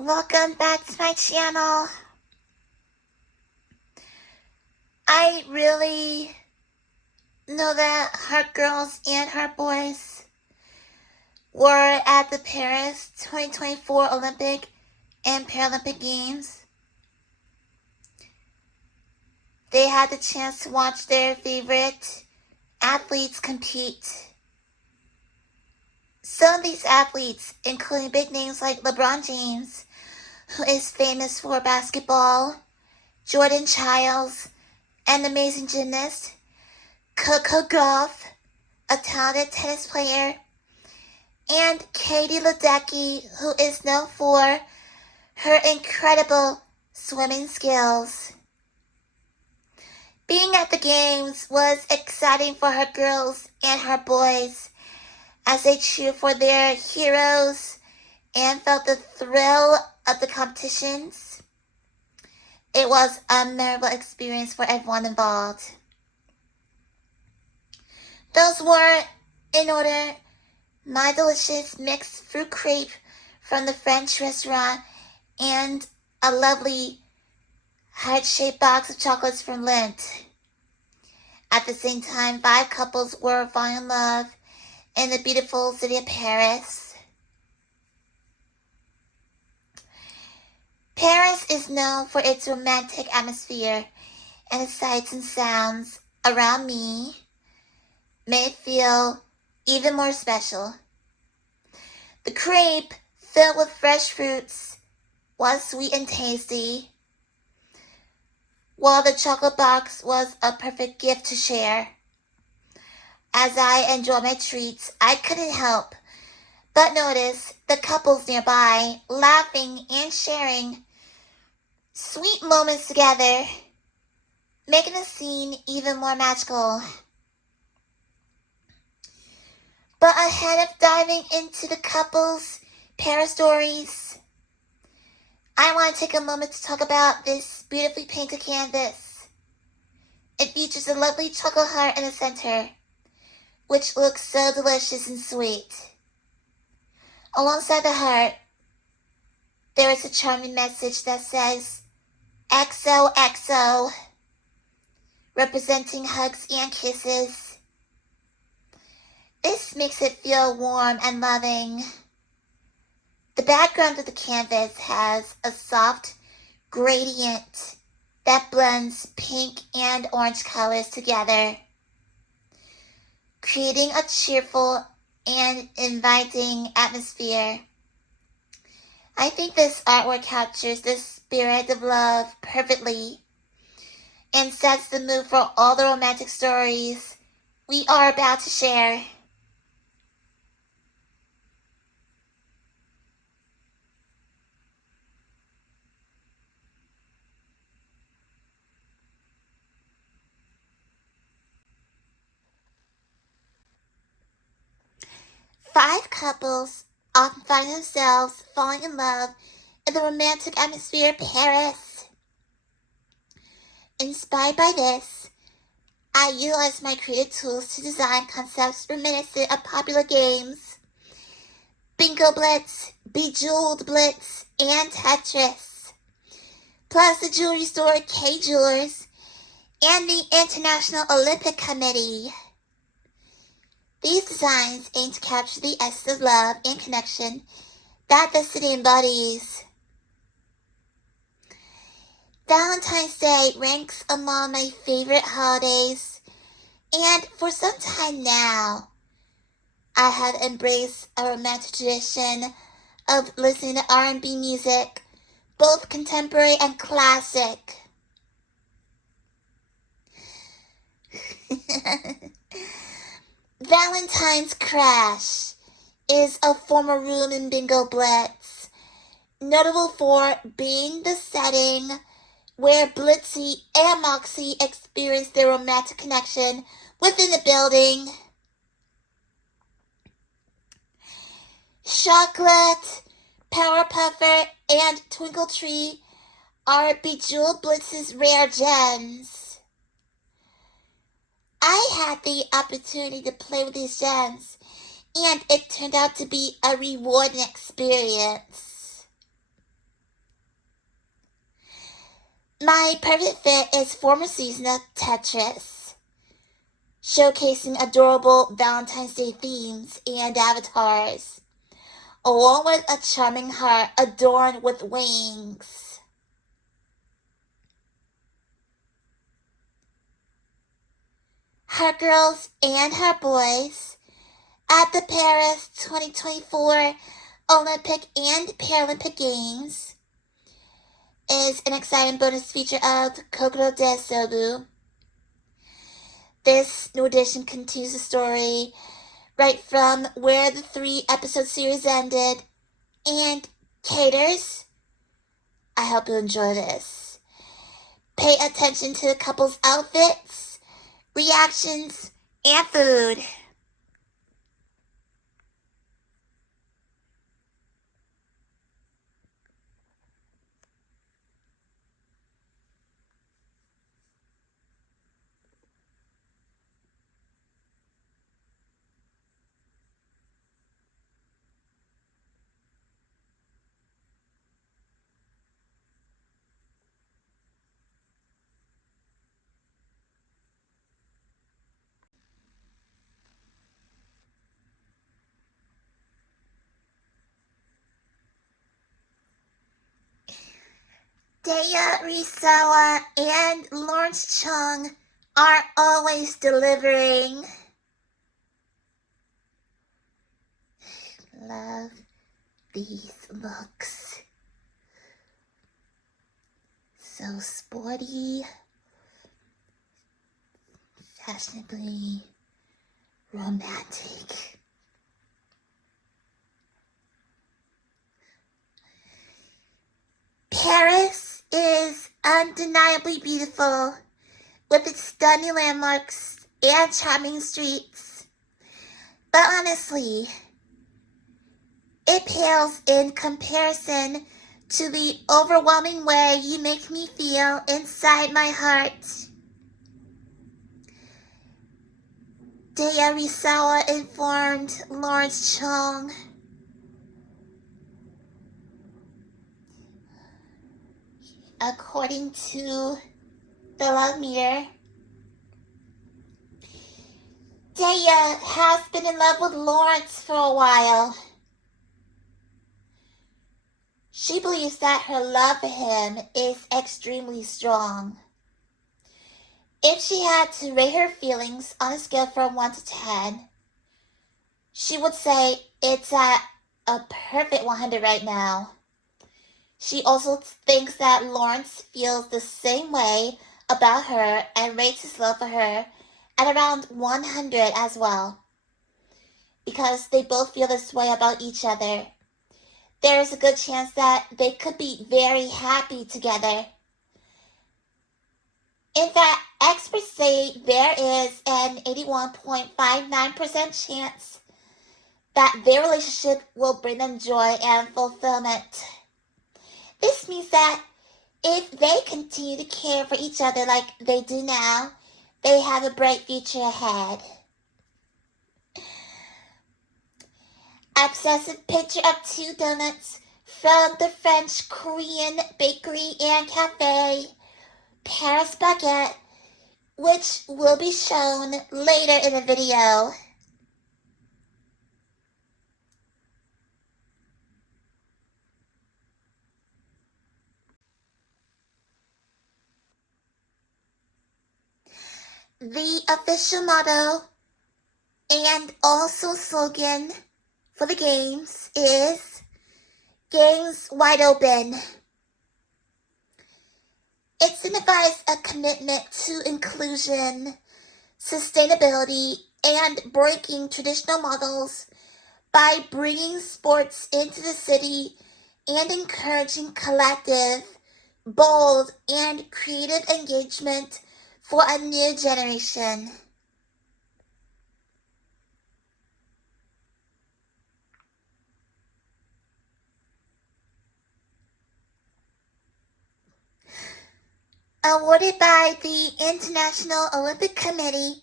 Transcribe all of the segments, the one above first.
Welcome back to my channel. I really know that Heart Girls and Heart Boys were at the Paris 2024 Olympic and Paralympic Games. They had the chance to watch their favorite athletes compete. Some of these athletes, including big names like LeBron James, who is famous for basketball, Jordan Childs, an amazing gymnast, Coco Gauff, a talented tennis player, and Katie Ledecky, who is known for her incredible swimming skills. Being at the games was exciting for her girls and her boys as they cheered for their heroes and felt the thrill of the competitions. It was a memorable experience for everyone involved. Those were, in order, my delicious mixed fruit crepe from the French restaurant and a lovely heart-shaped box of chocolates from Lindt. At the same time, 5 couples were falling in love in the beautiful city of Paris. Paris is known for its romantic atmosphere, and the sights and sounds around me made it feel even more special. The crepe, filled with fresh fruits, was sweet and tasty, while the chocolate box was a perfect gift to share. As I enjoyed my treats, I couldn't help but notice the couples nearby laughing and sharing sweet moments together, making the scene even more magical. But ahead of diving into the couple's Paris stories, I want to take a moment to talk about this beautifully painted canvas. It features a lovely chocolate heart in the center, which looks so delicious and sweet. Alongside the heart, there is a charming message that says, XOXO, representing hugs and kisses. This makes it feel warm and loving. The background of the canvas has a soft gradient that blends pink and orange colors together, creating a cheerful and inviting atmosphere. I think this artwork captures the spirit of love perfectly and sets the mood for all the romantic stories we are about to share. Five couples often find themselves falling in love in the romantic atmosphere of Paris. Inspired by this, I utilized my creative tools to design concepts reminiscent of popular games, Bingo Blitz, Bejeweled Blitz, and Tetris, plus the jewelry store K Jewelers and the International Olympic Committee. These designs aim to capture the essence of love and connection that the city embodies. Valentine's Day ranks among my favorite holidays, and for some time now, I have embraced a romantic tradition of listening to R&B music, both contemporary and classic. Valentine's Crash is a former room in Bingo Blitz, notable for being the setting where Blitzy and Moxie experience their romantic connection within the building. Chocolate, Power Puffer, and Twinkle Tree are Bejeweled Blitz's rare gems. I had the opportunity to play with these gems, and it turned out to be a rewarding experience. My perfect fit is former season of Tetris, showcasing adorable Valentine's Day themes and avatars, along with a charming heart adorned with wings. HEARTGIRLS and HEARTBOYS at the Paris 2024 Olympic and Paralympic Games is an exciting bonus feature of Kokoro de Sobu. This new edition continues the story right from where the 3-episode series ended and caters. I hope you enjoy this. Pay attention to the couple's outfits, reactions, and food. Daya, Risawa, and Lawrence Cheng are always delivering. Love these looks. So sporty, fashionably romantic. Paris is undeniably beautiful, with its stunning landmarks and charming streets. But honestly, it pales in comparison to the overwhelming way you make me feel inside my heart. Daya Risawa informed Lawrence Cheng. According to the love meter, Daya has been in love with Lawrence for a while. She believes that her love for him is extremely strong. If she had to rate her feelings on a scale from 1 to 10, she would say it's at a perfect 100 right now. She also thinks that Lawrence feels the same way about her and rates his love for her at around 100 as well, because they both feel this way about each other. There is a good chance that they could be very happy together. In fact, experts say there is an 81.59% chance that their relationship will bring them joy and fulfillment. This means that if they continue to care for each other like they do now, they have a bright future ahead. Obsessive picture of 2 donuts from the French Korean bakery and cafe, Paris Baguette, which will be shown later in the video. The official motto and also slogan for the games is Games Wide Open. It signifies a commitment to inclusion, sustainability, and breaking traditional models by bringing sports into the city and encouraging collective, bold, and creative engagement for a new generation. Awarded by the International Olympic Committee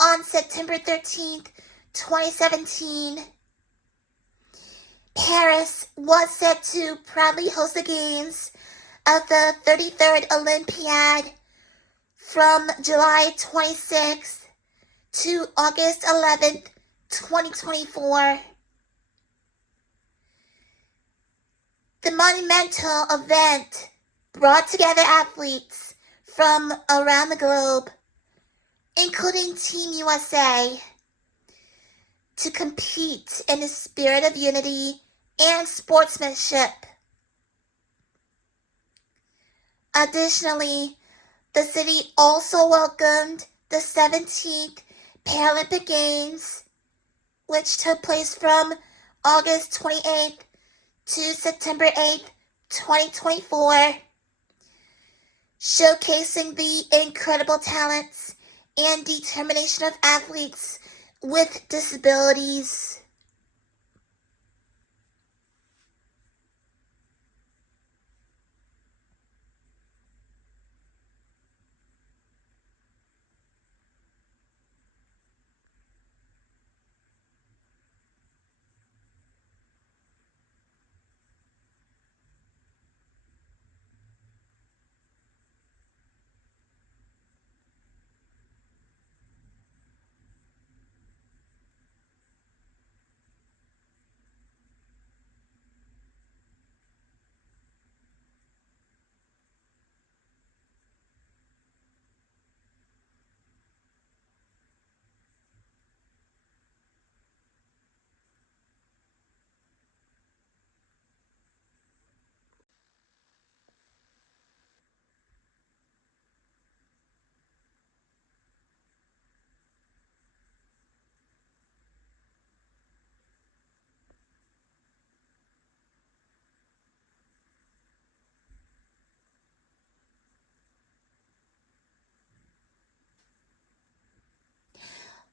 on September 13th, 2017, Paris was set to proudly host the Games of the 33rd Olympiad from July 26th to August 11th, 2024. The monumental event brought together athletes from around the globe, including Team USA, to compete in a spirit of unity and sportsmanship. Additionally, the city also welcomed the 17th Paralympic Games, which took place from August 28th to September 8th, 2024, showcasing the incredible talents and determination of athletes with disabilities.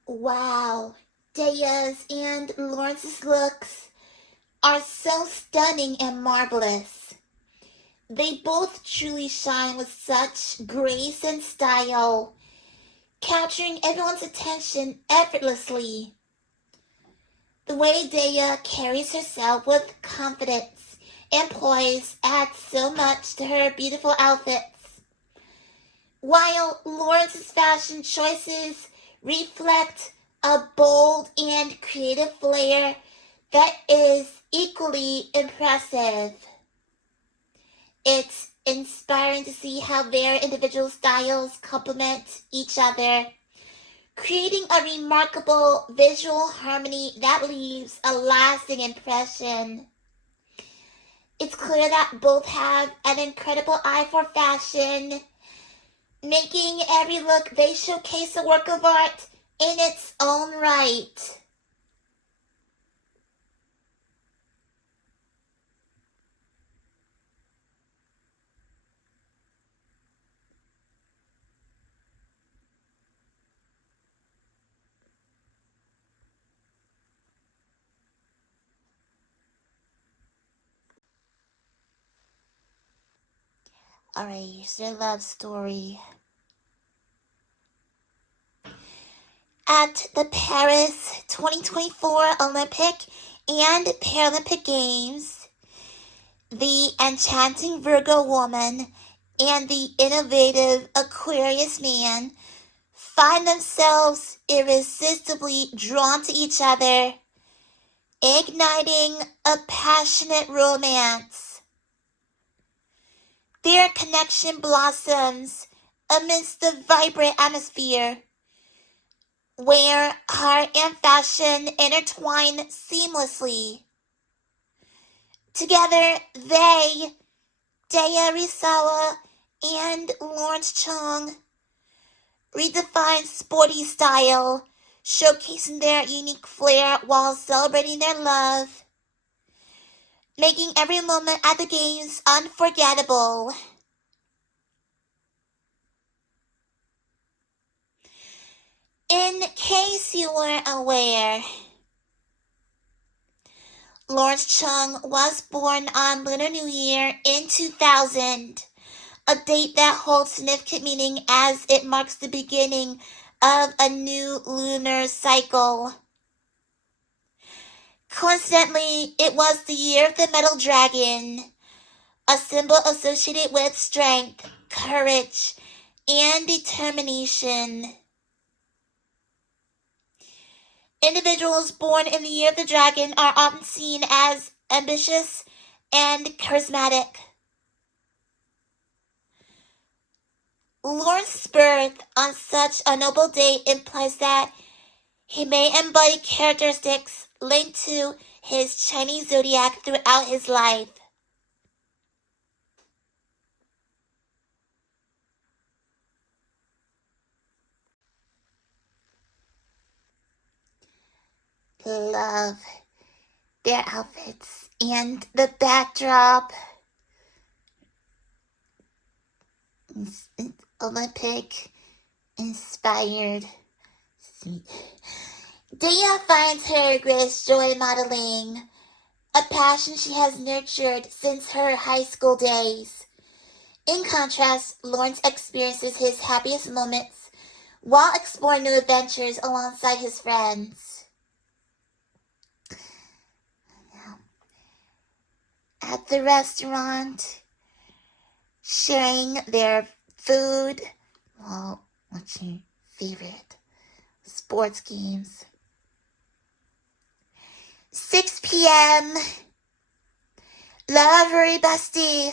Wow, Daya's and Lawrence's looks are so stunning and marvelous. They both truly shine with such grace and style, capturing everyone's attention effortlessly. The way Daya carries herself with confidence and poise adds so much to her beautiful outfits, while Lawrence's fashion choices reflect a bold and creative flair that is equally impressive. It's inspiring to see how their individual styles complement each other, creating a remarkable visual harmony that leaves a lasting impression. It's clear that both have an incredible eye for fashion, making every look they showcase a work of art in its own right. Alright, here's their love story. At the Paris 2024 Olympic and Paralympic Games, the enchanting Virgo woman and the innovative Aquarius man find themselves irresistibly drawn to each other, igniting a passionate romance. Their connection blossoms amidst the vibrant atmosphere, where art and fashion intertwine seamlessly. Together, they, Daya Risawa and Lawrence Cheng, redefine sporty style, showcasing their unique flair while celebrating their love, making every moment at the games unforgettable. In case you weren't aware, Lawrence Cheng was born on Lunar New Year in 2000, a date that holds significant meaning as it marks the beginning of a new lunar cycle. Coincidentally, it was the year of the metal dragon, a symbol associated with strength, courage, and determination. Individuals born in the year of the dragon are often seen as ambitious and charismatic. Lawrence's birth on such a noble date implies that he may embody characteristics linked to his Chinese zodiac throughout his life. Love their outfits and the backdrop. Olympic inspired. Sweet. Daya finds her greatest joy in modeling, a passion she has nurtured since her high school days. In contrast, Lawrence experiences his happiest moments while exploring new adventures alongside his friends. At the restaurant, sharing their food while watching favorite sports games. 6 p.m. Lovery bestie.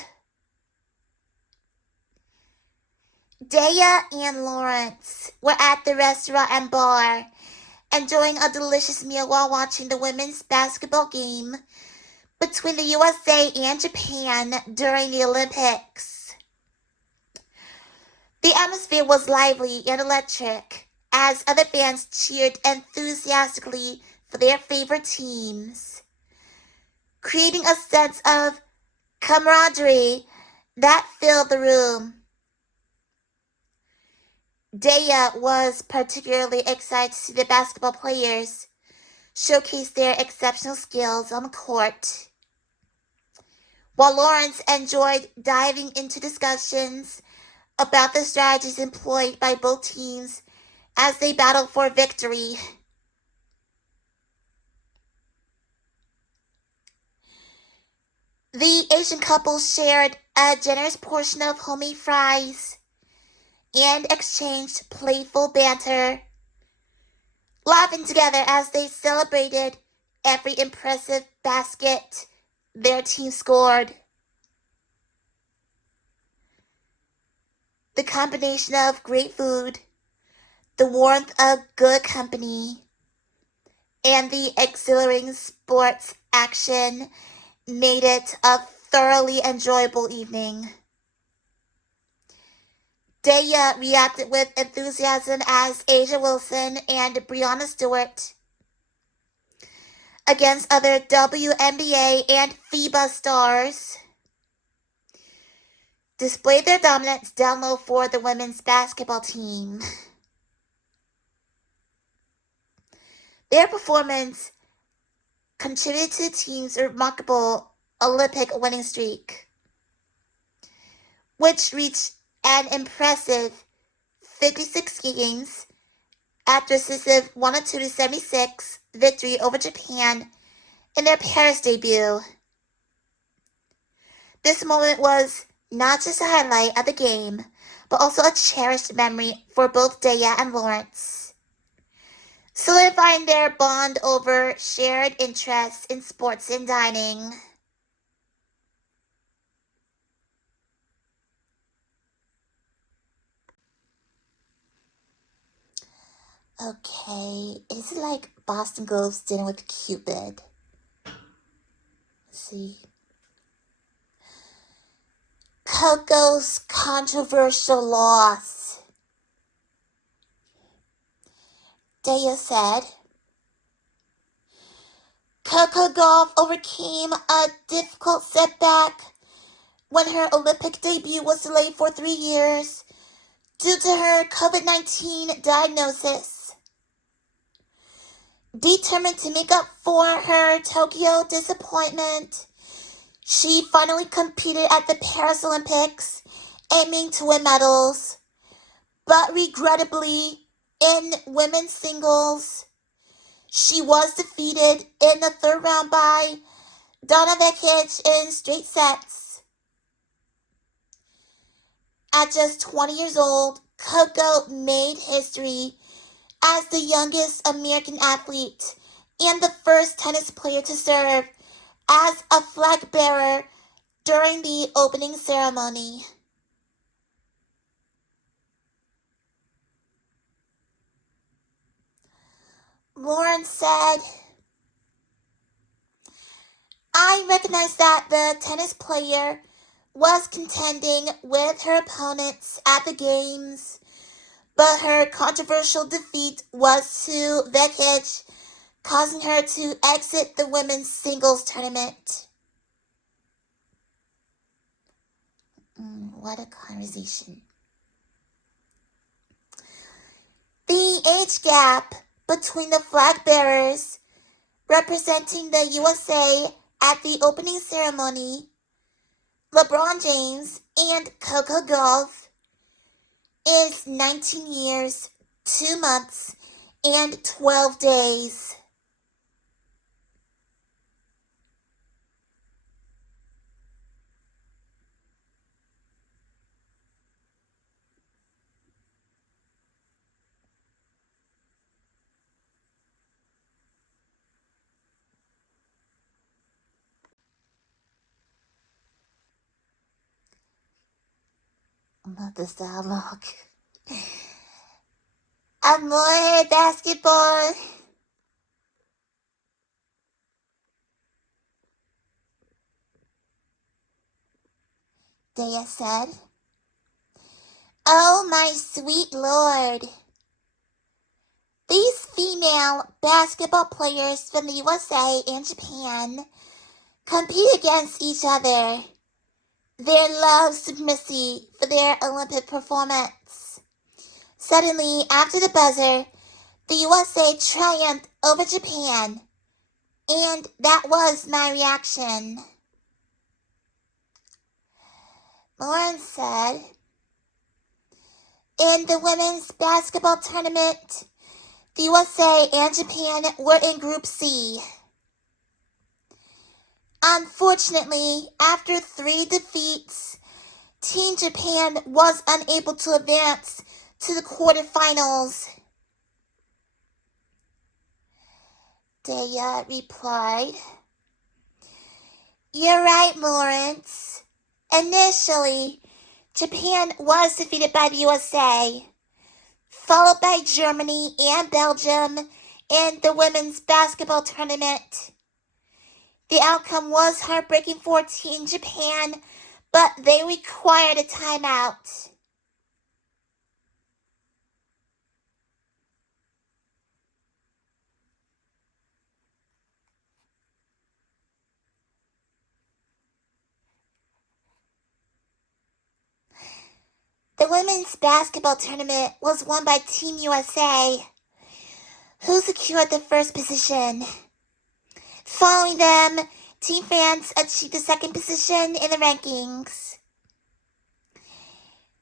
Daya and Lawrence were at the restaurant and bar, enjoying a delicious meal while watching the women's basketball game between the USA and Japan during the Olympics. The atmosphere was lively and electric as other fans cheered enthusiastically for their favorite teams, creating a sense of camaraderie that filled the room. Daya was particularly excited to see the basketball players showcase their exceptional skills on the court, while Lawrence enjoyed diving into discussions about the strategies employed by both teams as they battled for victory. The Asian couple shared a generous portion of homemade fries and exchanged playful banter, laughing together as they celebrated every impressive basket their team scored. The combination of great food, the warmth of good company, and the exhilarating sports action made it a thoroughly enjoyable evening. Daya reacted with enthusiasm as Asia Wilson and Brianna Stewart, against other WNBA and FIBA stars, displayed their dominance down low for the women's basketball team. Their performance contributed to the team's remarkable Olympic winning streak, which reached an impressive 56 games after a decisive 102-76 victory over Japan in their Paris debut. This moment was not just a highlight of the game, but also a cherished memory for both Daya and Lawrence, solidifying their bond over shared interests in sports and dining. Okay, is it like Boston Globe's Dinner with Cupid? Let's see. Coco's controversial loss. Daya said, Coco Gauff overcame a difficult setback when her Olympic debut was delayed for 3 years due to her COVID-19 diagnosis. Determined to make up for her Tokyo disappointment, she finally competed at the Paris Olympics, aiming to win medals. But regrettably, in women's singles, she was defeated in the third round by Donna Vekic in straight sets. At just 20 years old, Coco made history as the youngest American athlete and the first tennis player to serve as a flag bearer during the opening ceremony. Lauren said, I recognize that the tennis player was contending with her opponents at the games, but her controversial defeat was to Vekic, causing her to exit the women's singles tournament. What a conversation. The age gap between the flag bearers representing the USA at the opening ceremony, LeBron James and Coco Gauff, is 19 years, 2 months, and 12 days. Love this dialogue. Amore basketball. Daya said, Oh my sweet lord. These female basketball players from the USA and Japan compete against each other. Their love supremacy for their Olympic performance. Suddenly, after the buzzer, the USA triumphed over Japan, and that was my reaction. Lauren said, In the women's basketball tournament, the USA and Japan were in Group C. Unfortunately, after 3 defeats, Team Japan was unable to advance to the quarterfinals. Daya replied, "You're right, Lawrence. Initially, Japan was defeated by the USA, followed by Germany and Belgium in the women's basketball tournament. The outcome was heartbreaking for Team Japan, but they required a timeout." The women's basketball tournament was won by Team USA, who secured the first position. Following them, Team France achieved the second position in the rankings.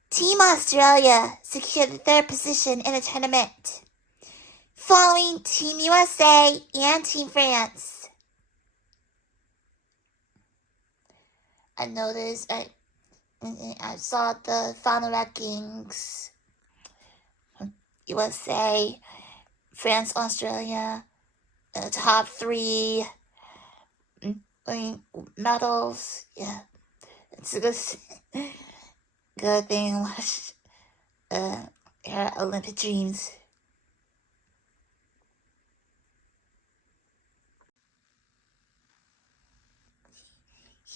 Team Australia secured the third position in the tournament, following Team USA and Team France. I noticed, I saw the final rankings. USA, France, Australia, top 3 medals. Yeah, it's a good thing to watch her Olympic dreams.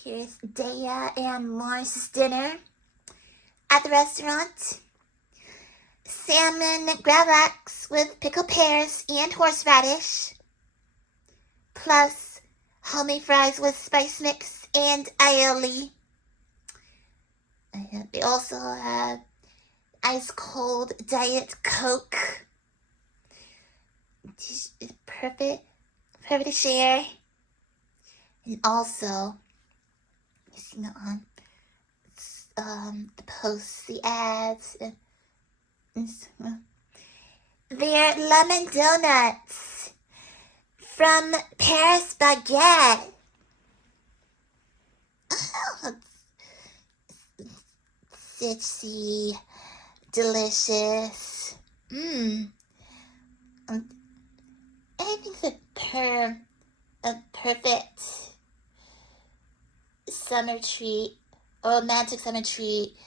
Here's Daya and Lawrence's dinner at the restaurant. Salmon gravlax with pickled pears and horseradish, plus homemade fries with spice mix and aioli. They also have ice cold Diet Coke. It's perfect to share. And also, you see on the posts, the ads, they're lemon donuts from Paris Baguette. Citrusy, delicious. I think it's a perfect summer treat, a romantic summer treat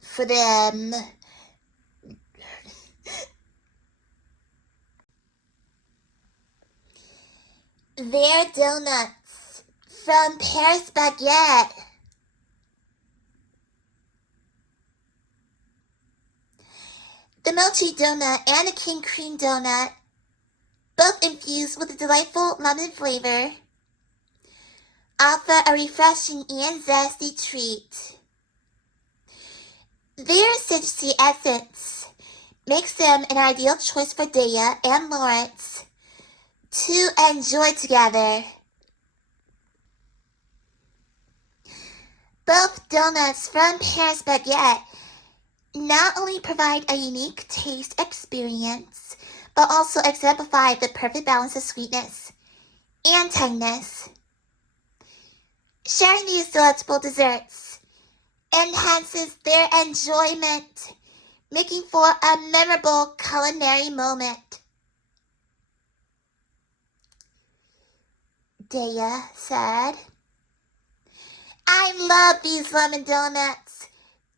for them. They're donuts from Paris Baguette. The Mochi donut and the king cream donut, both infused with a delightful lemon flavor, offer a refreshing and zesty treat. Their citrusy essence makes them an ideal choice for Daya and Lawrence to enjoy together. Both donuts from Paris Baguette not only provide a unique taste experience, but also exemplify the perfect balance of sweetness and tanginess. Sharing these delectable desserts enhances their enjoyment, making for a memorable culinary moment. Daya said, "I love these lemon donuts.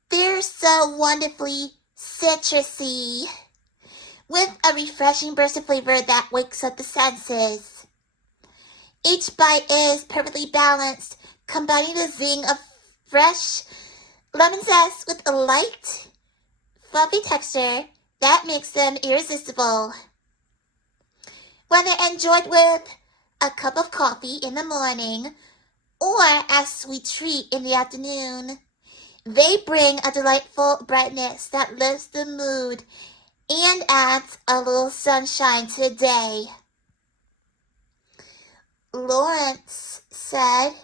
They're so wonderfully citrusy, with a refreshing burst of flavor that wakes up the senses. Each bite is perfectly balanced, combining the zing of fresh lemon zest with a light, fluffy texture that makes them irresistible. Whether enjoyed with a cup of coffee in the morning or as a sweet treat in the afternoon, they bring a delightful brightness that lifts the mood and adds a little sunshine to the day." Lawrence said,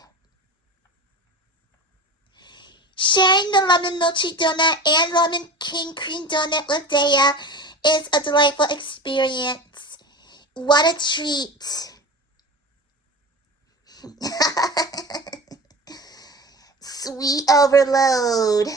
Sharing the lemon mochi donut and lemon king cream donut with Daya is a delightful experience. What a treat. Sweet overload.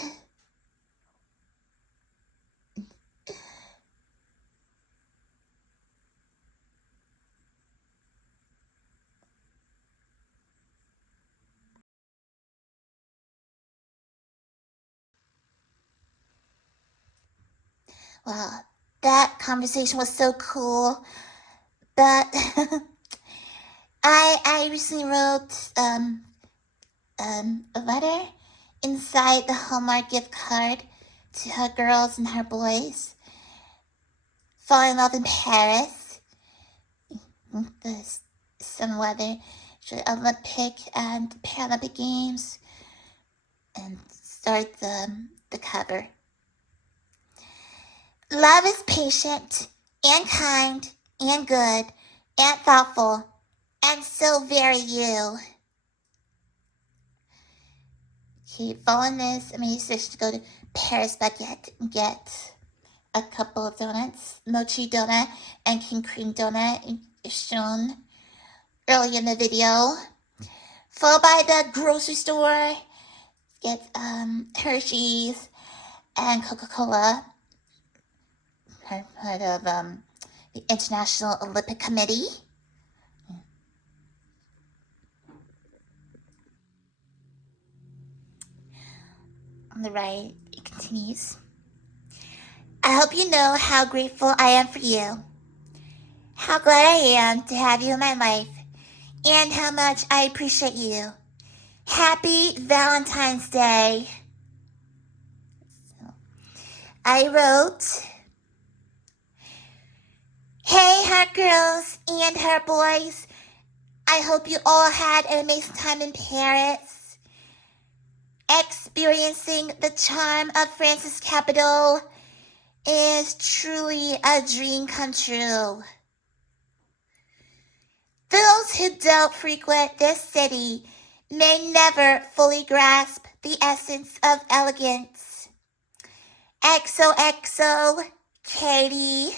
Well, that conversation was so cool, but I recently wrote a letter inside the Hallmark gift card to her girls and her boys. Fall in love in Paris. The some weather, Olympic and Paralympic games, and start the cover. Love is patient and kind and good and thoughtful and so very you. Okay, following this, I made a decision to go to Paris Baguette and get a couple of donuts, Mochi donut and king cream donut, shown early in the video. Followed by the grocery store, get Hershey's and Coca-Cola, part of the International Olympic Committee. On the right, it continues. I hope you know how grateful I am for you, how glad I am to have you in my life, and how much I appreciate you. Happy Valentine's Day. So, I wrote, hey, heart girls and heart boys. I hope you all had an amazing time in Paris, experiencing the charm of France's capital is truly a dream come true. Those who don't frequent this city may never fully grasp the essence of elegance. XOXO, Katey.